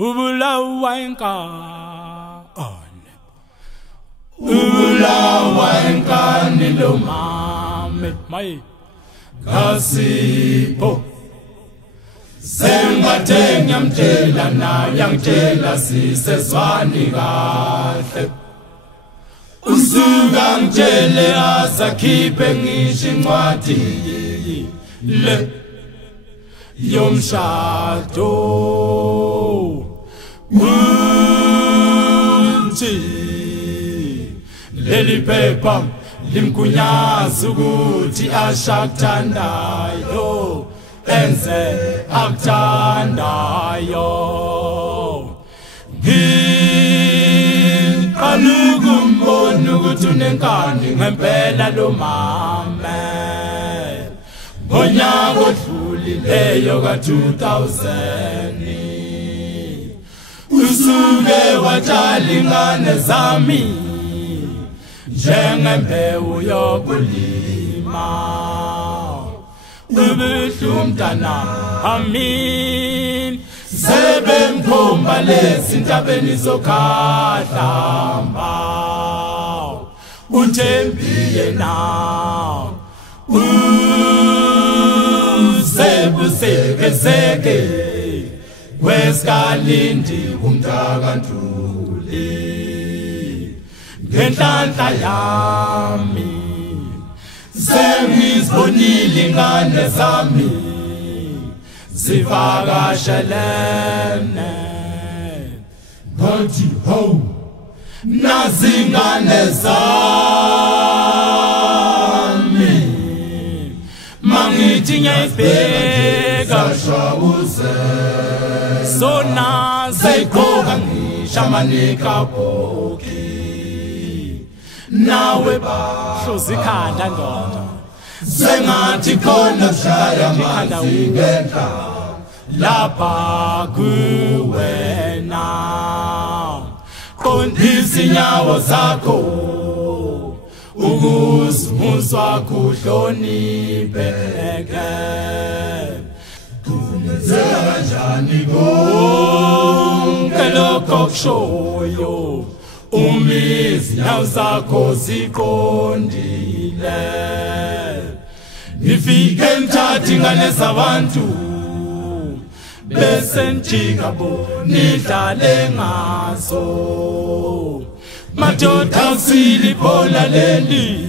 ubulawa inkani, ubulawa inkani lo mame maye Kasipho sengathe ngiyamtshela naye angitshela sisezwani kahle usuka ngitshele azakhiphe ngisho incwadi le yomshado uthi leli phepha limgunyaza ukuthi ashakuthandayo enze akuthandayo ngiqalukumbona ukuthi unenkani ngempela lo mame ngonyaka odlulileyo ka-2000 usuke watshala ingane zami njengembewu yokulima ubuhlungu mntana amin sebemkhomba lezi ntabeni zokhahlamba uthembiye na usebusekeseke wesikalindi umntakantuli ngenhlanhla yami sengizibonile ingane zami zivakashelene ngathi ho nazingane zami mangithi ngiyayibheka sona seyiqoka ngishamanika bhoki nawe bahlozi ikhanda ndoda sengathi khona kushaya amanzi ngentla lapha kuwena qondisa inyawo zakho ukuze umuzi wakho uhlonipheke kungenzeka kanjani konke lokho kushoyo umizinyawo zakho ziqondile nifike ngithathe ingane zabantu bese njika bo nidlale ngazo madoda siliphola leli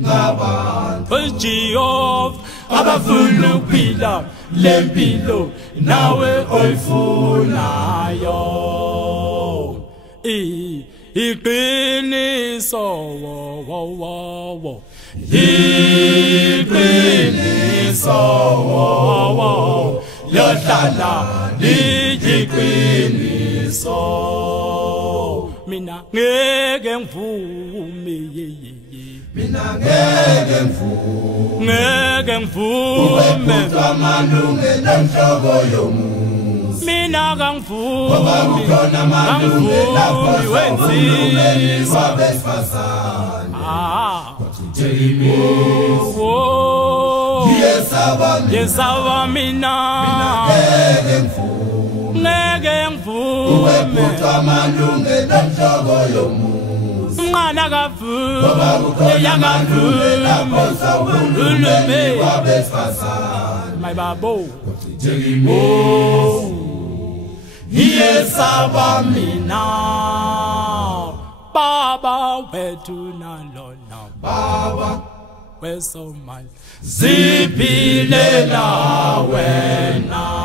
ngabantu Jehova abafuna ukuphila lempilo nawe oyifunayo iqiniso wo iqiniso wo yohlala liyiqiniso mina ngeke ngivume mina ngeke ngivume amalungelo enhloko yomuzi mina kangivume ngoba kukhona amalungelo lapho uhulumeni wabesifazane yesaba mina ngeke ngivume amalungelo enhloko yomuzi umnqana kavume ngoba kukhona amalungelo lapho uhulumeni wabesifazane mayibabo yesaba mina baba wethu nalona baba wesomali ziphilela wena